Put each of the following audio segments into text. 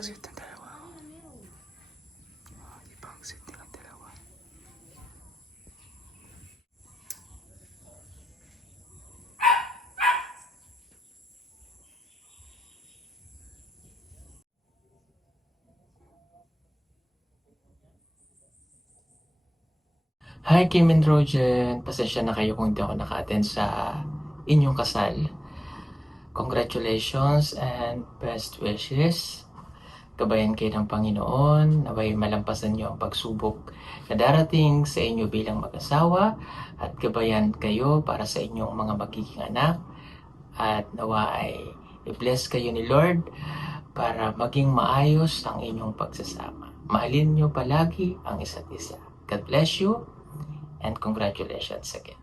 pang-sweet ng dalawa. Di pang-sweet nilang dalawa. Hi Kim and Rogen! Pasensya na kayo kung hindi ako naka-attend sa inyong kasal. Congratulations and best wishes. Gabayan kayo ng Panginoon, naway malampasan niyo ang pagsubok na darating sa inyo bilang mag-asawa at gabayan kayo para sa inyong mga magiging anak at nawa ay i-bless kayo ni Lord para maging maayos ang inyong pagsasama. Mahalin niyo palagi ang isa't isa. God bless you and congratulations again.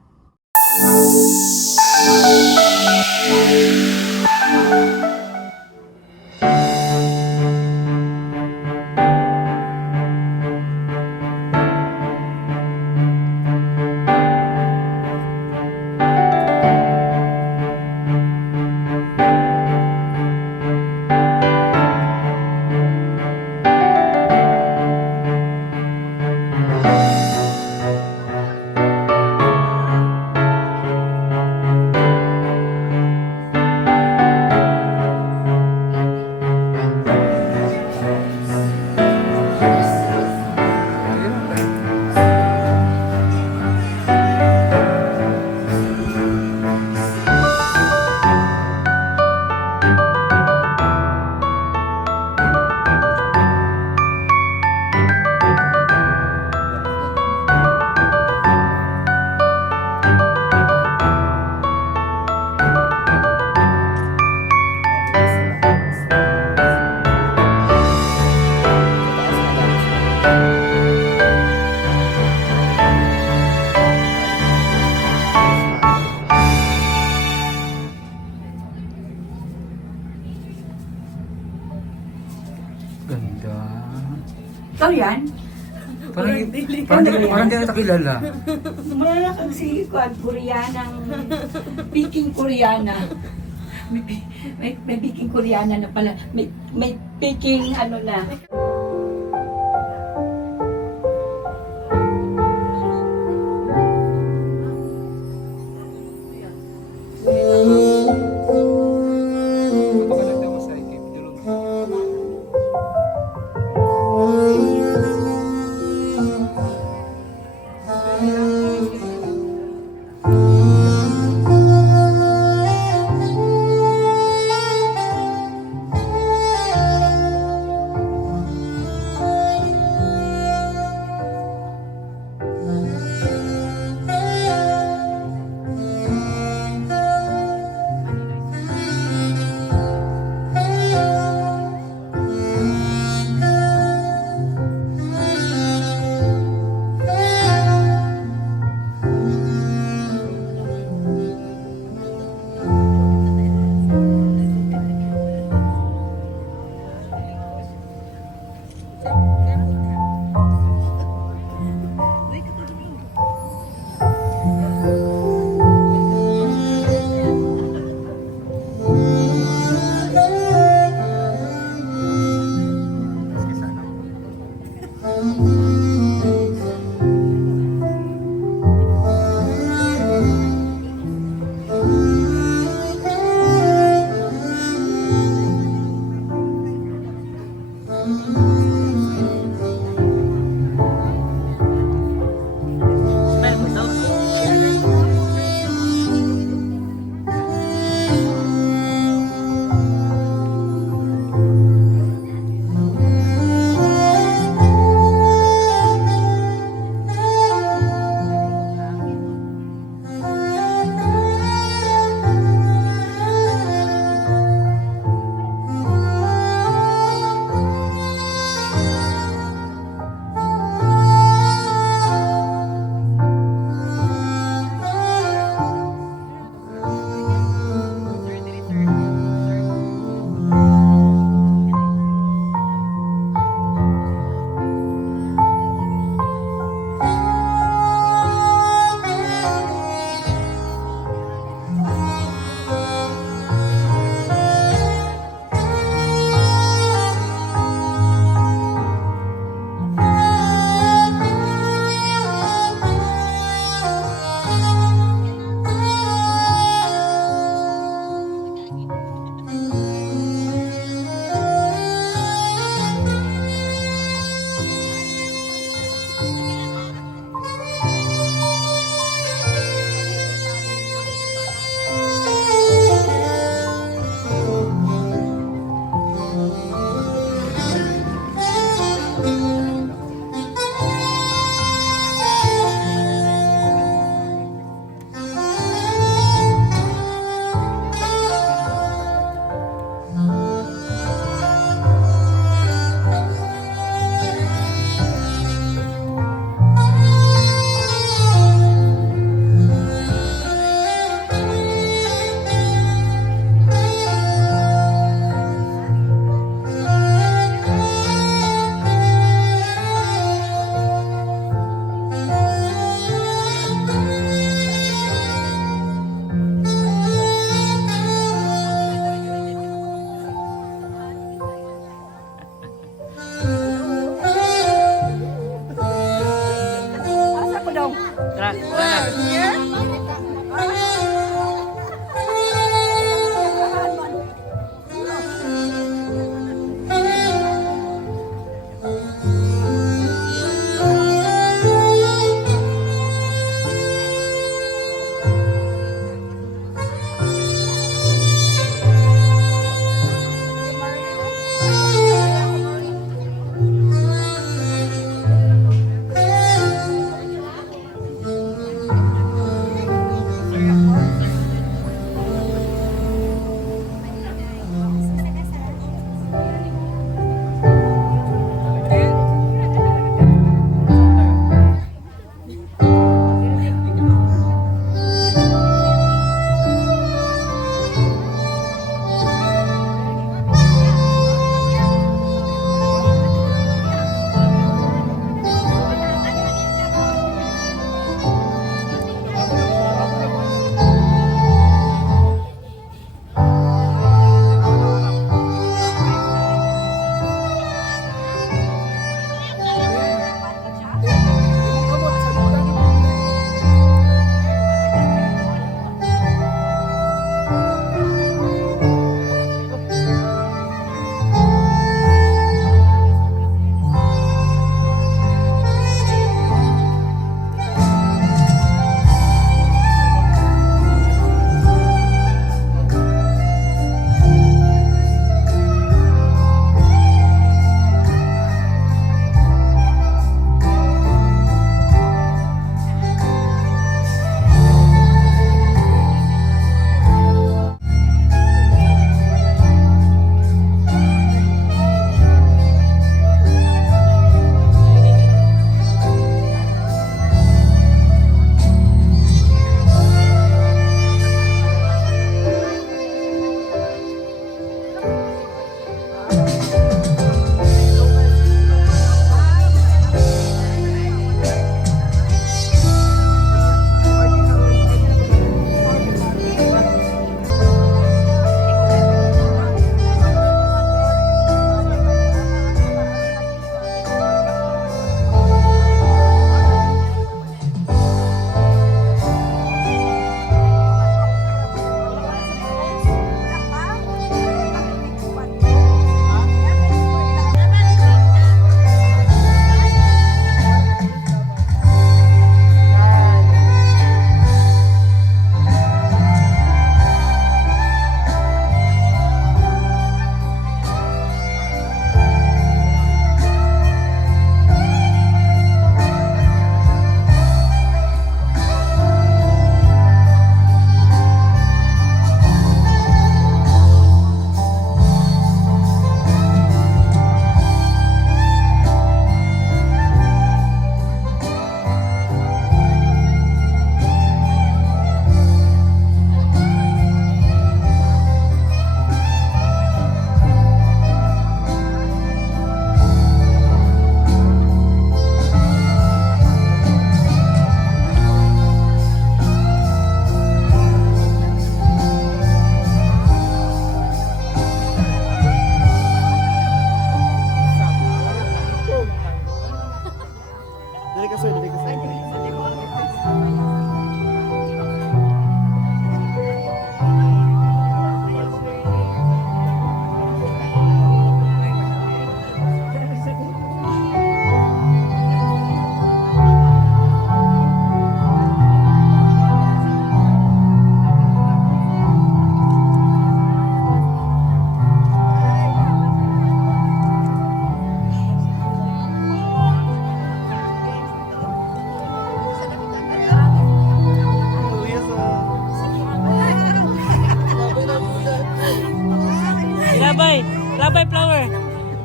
Ganda. Ikaw yan? Parang di na kilala. Wala kang si Kuan, Koreanang, Peking Koreana. May Peking Koreana na pala. May Peking ano na.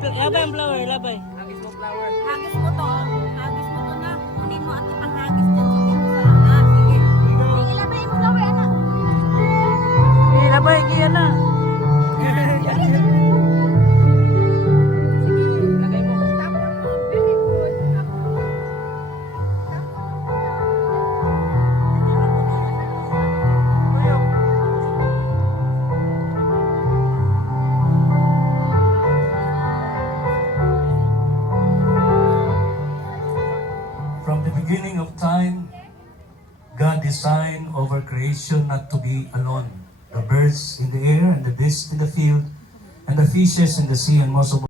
Labay ang flower, labay. Hagis mo to. Hagis mo to na. Kunin mo at itang hagis dyan sa dito sa lana. Sige. Sige, labay yung flower, anak. Labay, kaya na. From the beginning of time, God designed over creation not to be alone. The birds in the air and the beasts in the field and the fishes in the sea and most of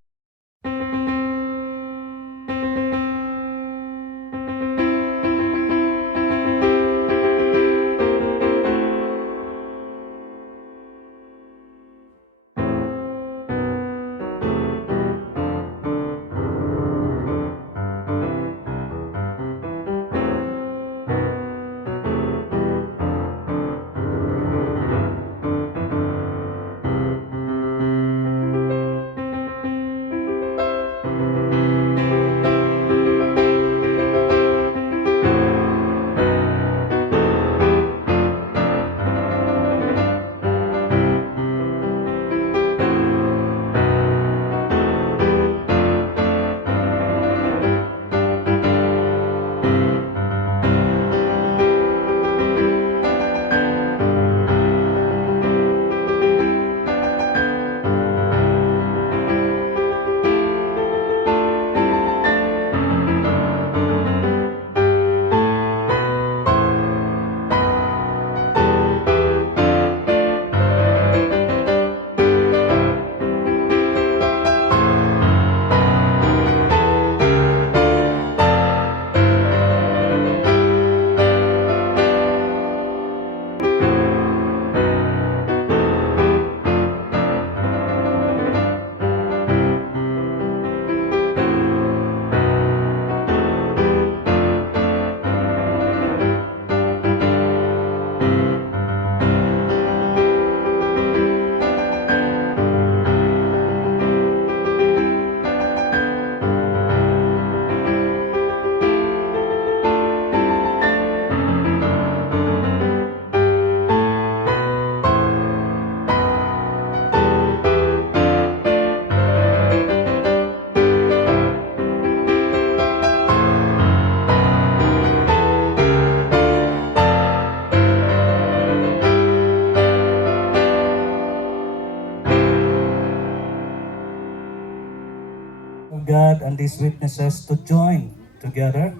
God and these witnesses to join together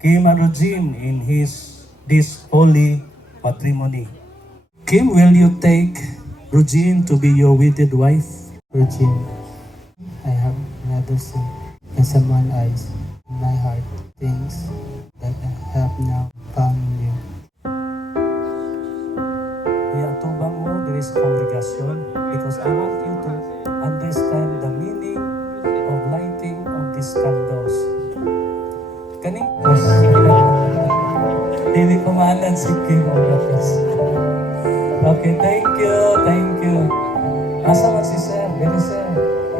Kim and Regine in this holy matrimony. Kim, will you take Regine to be your wedded wife? Regine, I have never seen in someone's eyes, in my heart, things that I have now found in you. Iatubang mo there is congregation because I want you to understand the meaning of lighting of these candles. Kaning hindi pumalan si Kim Orapis. Okay, thank you, thank you. Asa man si Sir? Dili Sir.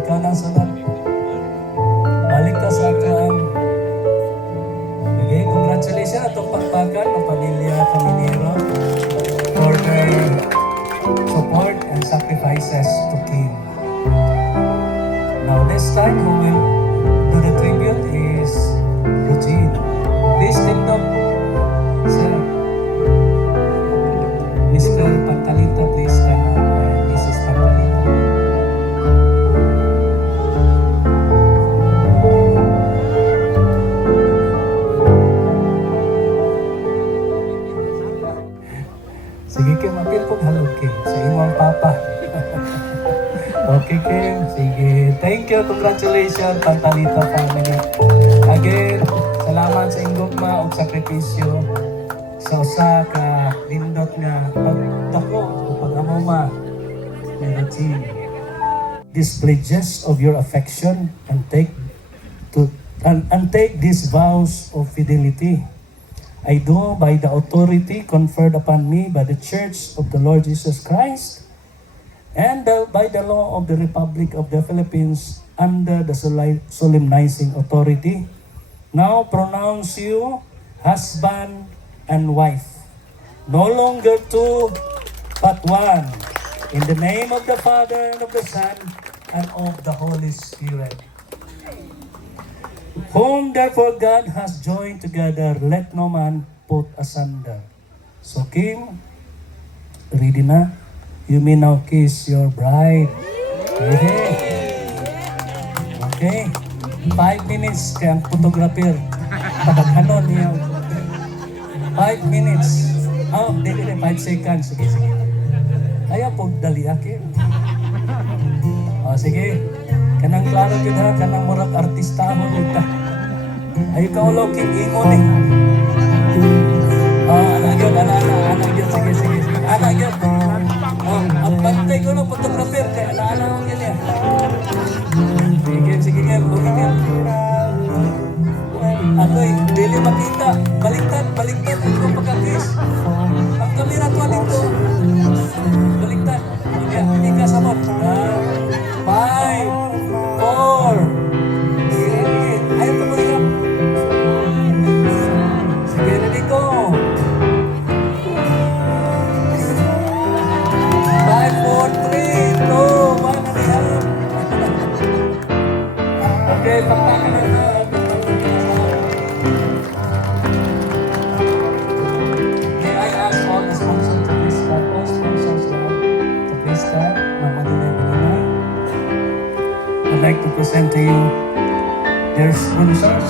Ikaw nang sunod. Balik ka sa akin. Okay, congratulations atong pagpakan ng pamilya Caminero for their support and sacrifices to Kim. Now this time who will do the tribute is Regine. Please stand up, Sir. Mr. Pantalita, please stand up. And Mrs. Pantalita. Sige Kim, apil kong halog Kim sa imong papa. Okay Kim, sige. Thank you, congratulations Pantalita family. Again, salamat sa ingogma o sakripisyo sa usa ka lindot nga pagdako o pag-amuma ni Regine. Display gest of your affection and take these vows of fidelity. I do by the authority conferred upon me by the Church of the Lord Jesus Christ and by the law of the Republic of the Philippines under the solemnizing authority. Now pronounce you husband and wife, no longer two, but one. In the name of the Father, and of the Son, and of the Holy Spirit. Whom therefore God has joined together, let no man put asunder. So Kim, ready na? You may now kiss your bride. Okay. 5 minutes kaya ang photographer. Pagkakanon niya. 5 minutes. Oh, hindi, 5 seconds. Sige. Ayaw po, dali akin. Sige. Kanang klaro yun ha, kanang murag artista mo dito. Ayaw ka ulo, Kim, ingon eh. Anak yun. Sige. Anak yun. Ang bantay ko ng photographer, kaya alaala ko yun eh. Sige nga, Ako'y, dili makita. Baliktad. Ito pagkakis. Ang kamera ko dito. Baliktad. Hindi ka samot. 5, 4. Sige. Ayaw ka mo ikaw. Sige, ready ko. 5, 4, 3, 2, 1, and a half. Okay, pakpakan na ito. May I ask all the sponsors to please stand? All sponsors to please stand. Mama Dinay. I'd like to present to you their sponsors.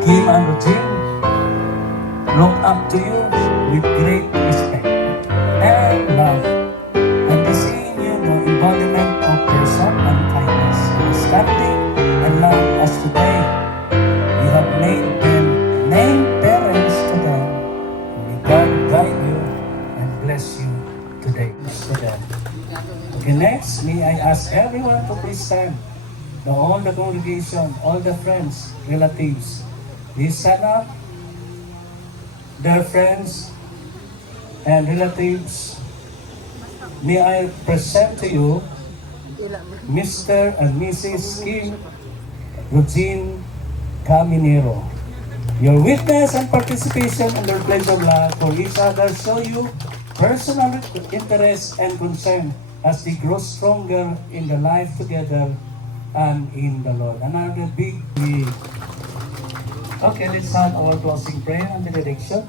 Kim and Rogin look up to you with great respect and love, and to see in you the embodiment of their son and kindness, understanding and love as today you have made them named parents to them. May God guide you and bless you today. Okay, next, may I ask everyone to please stand. All the congregation, all the friends, relatives, please stand up. Their friends and relatives, may I present to you Mr. and Mrs. Kim Rogin Caminero. Your witness and participation in their pledge of love for each other show you personal interest and concern as they grow stronger in the life together and in the Lord. Another big deal. Okay, let's have our closing prayer and benediction.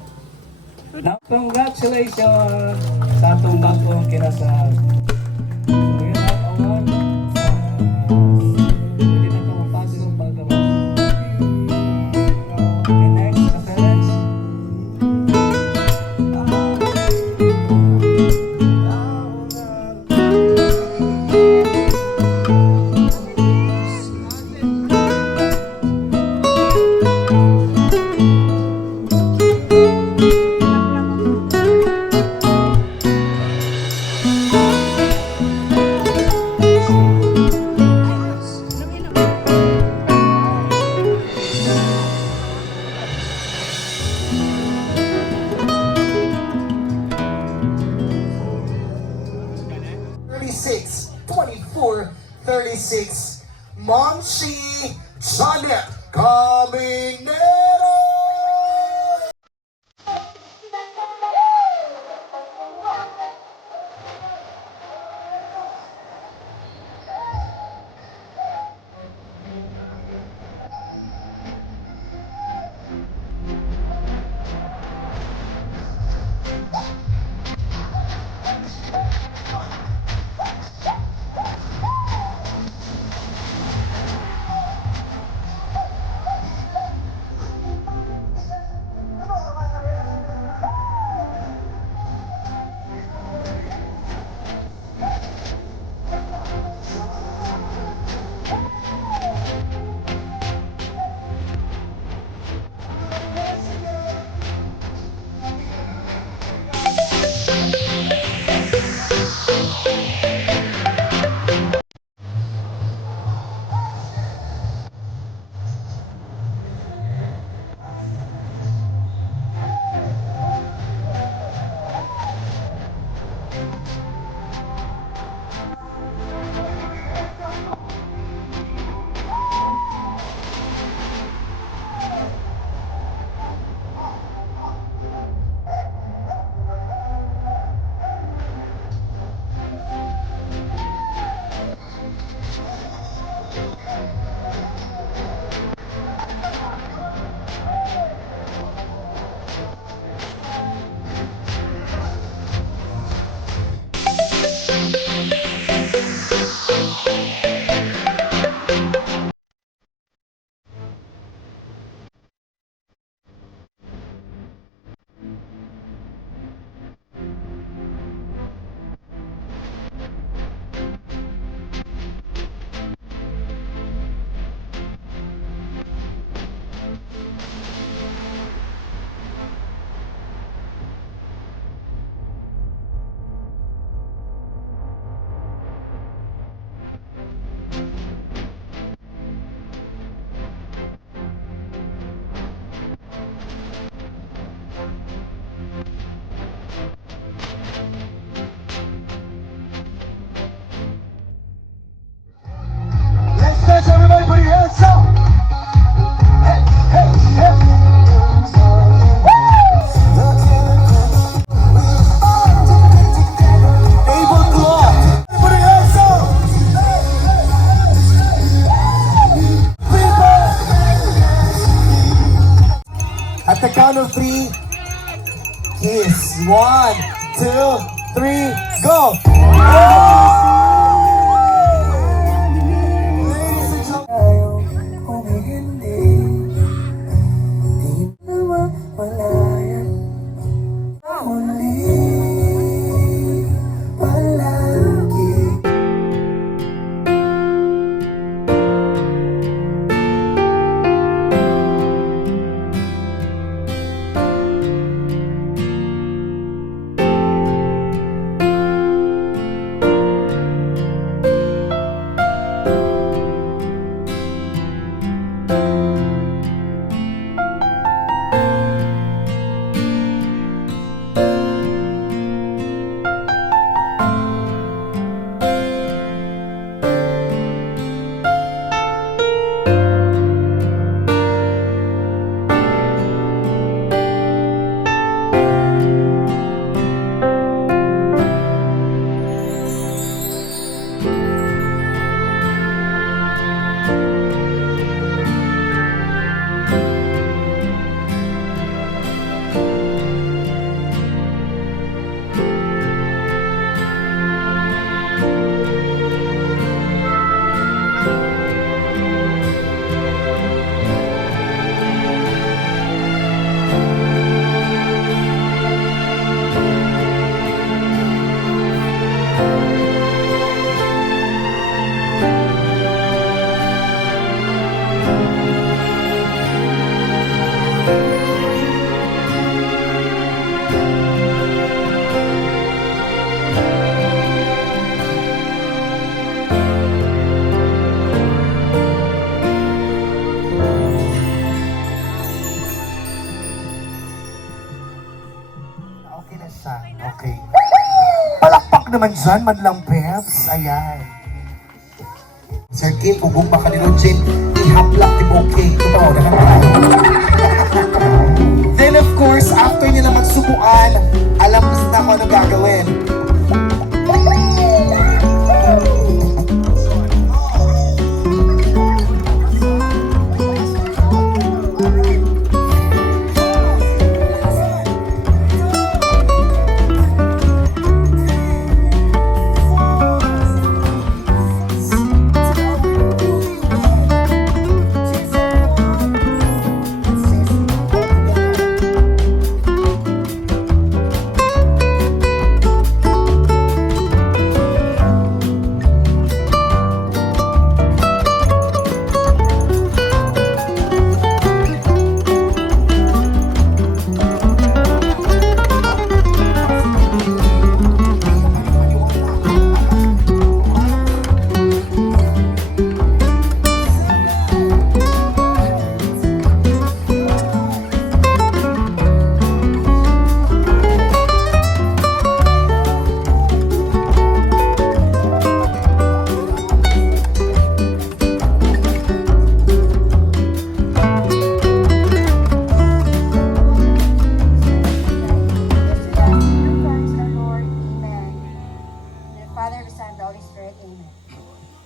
Now, congratulations sa atong bagong kinasal. So, yun ang award. Pwede na ito mapasok ang paggawa. Okay, next, the parents. Monsi Janet Caminero. count of three, kiss. 1, 2, 3, go! Ladies and gentlemen, Kung hindi, di na mawalayan. Muli, palagi. Okay na siya. Okay. Palakpak naman dyan, madlang peps. Ayan. Sir Kim, kung baka ni Rodjin, ihaplak ni okay. Tumaw na Then of course, after niya na magsubuan, alam mo na kung ano gagawin.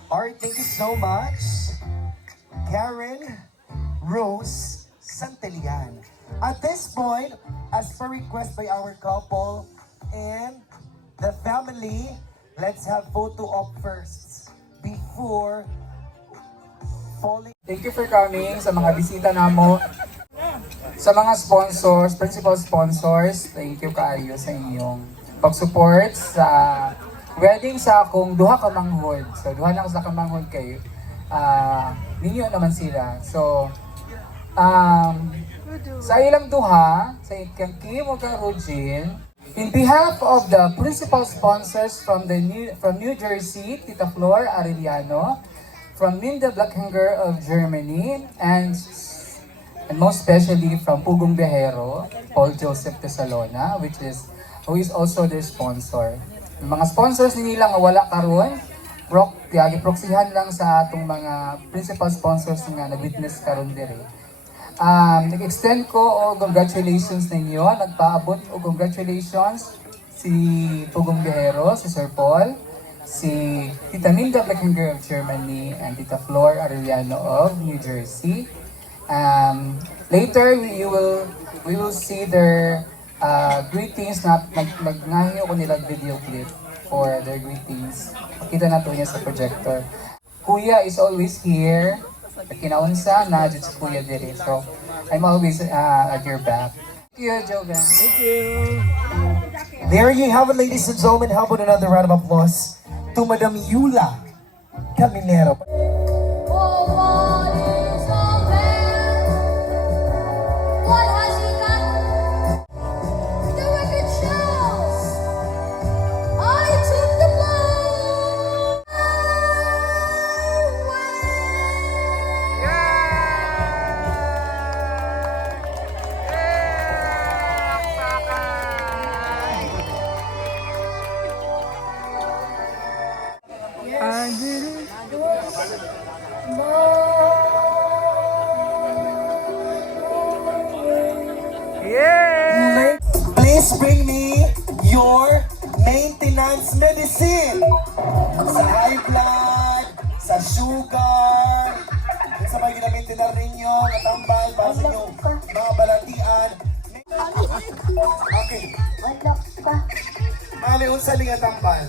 Alright, thank you so much, Karen Rose Santelian. At this point, as per request by our couple and the family, let's have photo op first before falling. Thank you for coming sa mga bisita namo. Sa mga sponsors, principal sponsors, thank you kaayo sa inyong pag-support sa wedding sa akong duha ka manghod. So duha na ako sa kamanghod kayo. Ninyo naman sila. So sa ilang duha, sa kang Kim o kang Rodjin, in behalf of the principal sponsors from New Jersey, Tita Flor Arellano, from Minda Blackhanger of Germany, and most especially from Pugong Behero, Paul Joseph Tesalona, who is also their sponsor. Yung mga sponsors nila nga wala karon, giproksihan lang sa atong mga principal sponsors nga nag-witness karon dire. Nag-extend ko o congratulations ninyo, nagpaabot o congratulations si Pugong Behero, si Sir Paul, si Tita Minda Blackhanger of Germany, and Tita Flor Arellano of New Jersey. Later, you will we will see their greetings na magngayo ko nila video clip for their greetings. Makita na to niya sa projector. Kuya is always here. Kinaunsa na dito si Kuya diri. So, I'm always at your back. Thank you, Jovan. There you have it, ladies and gentlemen. How about another round of applause to Madam Yula Caminero. Please bring me your maintenance medicine. Sa high blood, sa sugar, sa mga ginamitin na rin nyo, natambal, para sa inyong mga balatian. Okay. Mami, unsa li nga tambal?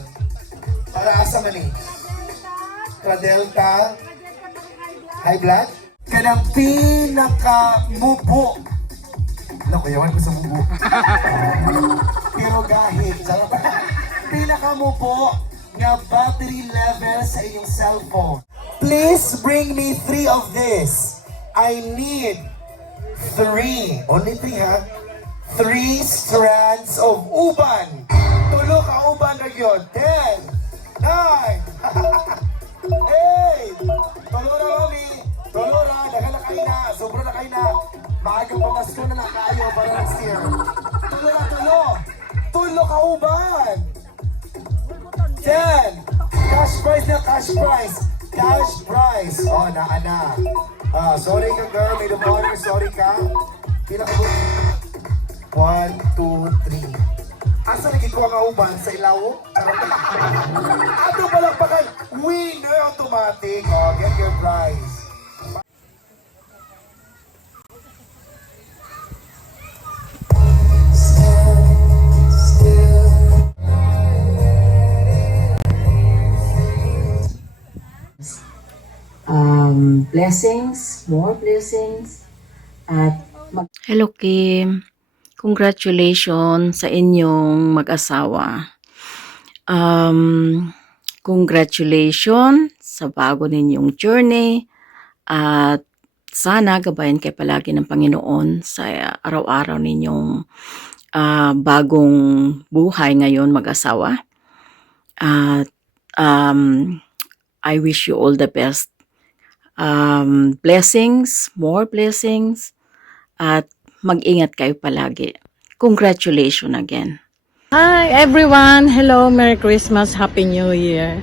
Para asa man ni? Delta, high blood? Kanang pinaka-mubo. Naku, yawan ko sa mubo. Pero gahit, pinaka-mubo nga battery level sa inyong cellphone. Please bring me 3 of this. I need 3, only 3 ha? 3 strands of uban. Tulo ka uban na yun. 10, 9, 8, tulo na mami. Tulo na, daga na kayo na. Sobra na kayo na. Maagang pamasko na lang kayo para next year. Tulo na, tulo. Tulo ka uban. 10. Cash prize na, cash prize. Cash prize. Oh, na. Sorry ka girl, may honor, sorry ka. Pila ka ba? 1, 2, 3. Asa nagikuha nga uban? Sa ilaw? Ato palakpakan, winner automatic. Oh, get your prize. Blessings, more blessings, at Hello Kim, congratulations sa inyong mag-asawa. Congratulations sa bago ninyong journey at sana gabayan kayo palagi ng Panginoon sa araw-araw ninyong bagong buhay ngayon mag-asawa. At I wish you all the best. Blessings, more blessings, at mag-ingat kayo palagi. Congratulations again. Hi everyone! Hello, Merry Christmas, Happy New Year.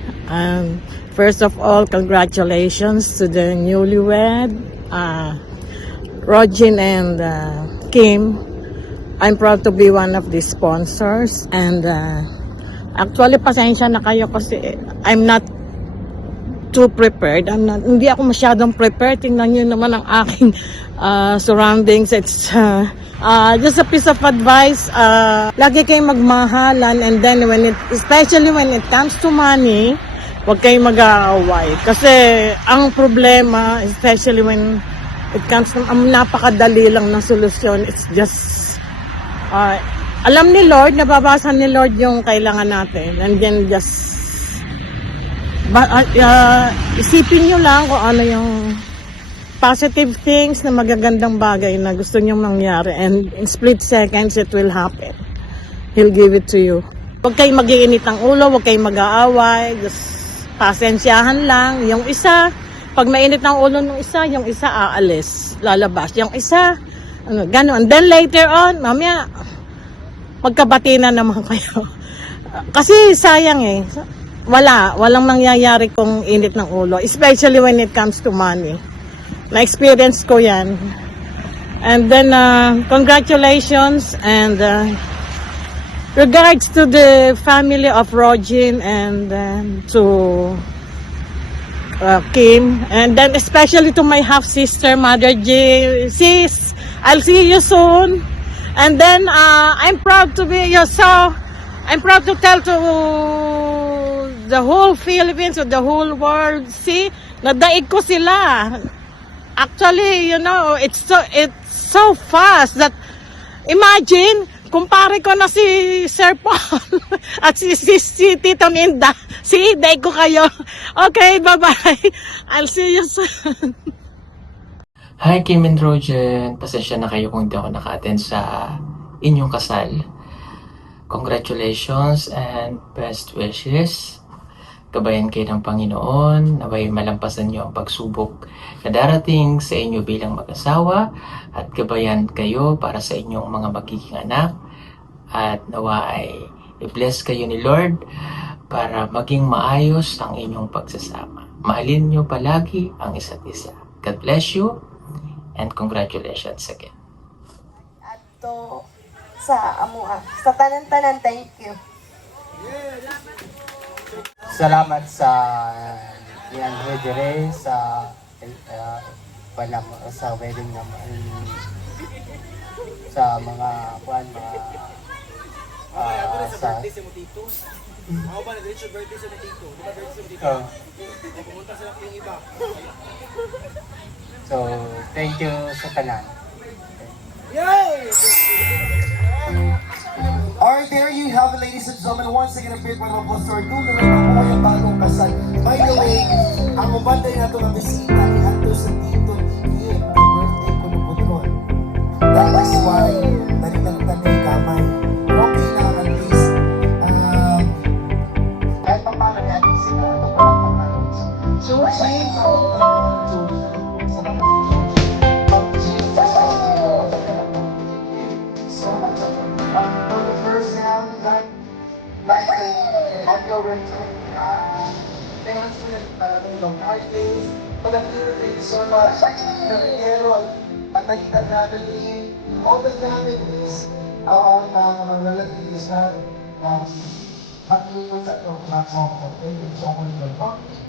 First of all, congratulations to the newlywed, Rogin and Kim. I'm proud to be one of the sponsors, and actually pasensya na kayo kasi I'm not too prepared. Hindi ako masyadong prepared. Tingnan nyo naman ang aking surroundings. It's just a piece of advice. Lagi kayong magmahalan, and then especially when it comes to money, huwag kayong mag-aaway. Kasi ang problema, especially when it comes to napakadali lang ng solusyon. It's just alam ni Lord, nababasa ni Lord yung kailangan natin, and then just isipin nyo lang kung ano yung positive things na magagandang bagay na gusto nyo mangyari, and in split seconds it will happen. He'll give it to you. Huwag kayong mag-iinit ng ulo, huwag kayong mag-aaway, just pasensyahan lang. Yung isa, pag mainit ng ulo ng isa, yung isa aalis, lalabas. Yung isa, gano'n. And then later on, mamaya, magkabati na naman kayo. Kasi sayang eh. Walang nangyayari kung init ng ulo, especially when it comes to money. Na-experience ko yan. And then, congratulations, and regards to the family of Rogin and to Kim, and then especially to my half-sister, Mother J. Sis, I'll see you soon. And then I'm proud to be I'm proud to tell to the whole Philippines or the whole world, see, nadaig ko sila. Actually, you know, it's so fast that imagine, kumpare ko na si Sir Paul at si Tita Minda. See, daig ko kayo. Okay, bye-bye. I'll see you soon. Hi Kim and Rogen! Pasensya na kayo kung hindi ako naka-attend sa inyong kasal. Congratulations and best wishes. Gabayan kayo ng Panginoon, naway malampasan niyo ang pagsubok na darating sa inyo bilang mag-asawa at gabayan kayo para sa inyong mga magiging anak at nawa ay i-bless kayo ni Lord para maging maayos ang inyong pagsasama. Mahalin niyo palagi ang isa't isa. God bless you and congratulations again. Ato sa amua. Sa tanan-tanan, thank you. Salamat sa Andre Dire sa sa wedding naman, sa mga kuan mga sa so thank you sa tanan. Alright, there you have it, ladies and gentlemen. Once again, a big round of applause to our newly ang bagong kasal. By the way, ang ubanday na ito na bisita ni Anto sa Tito Niki. Birthday ko na po doon. That is why, tanay kamay. Okay na, at least. Kahit pa paano yan, sila ito pa lang. So, same Patagita natin all the families, ang mga relatives na at yung sa ito na thank you so much.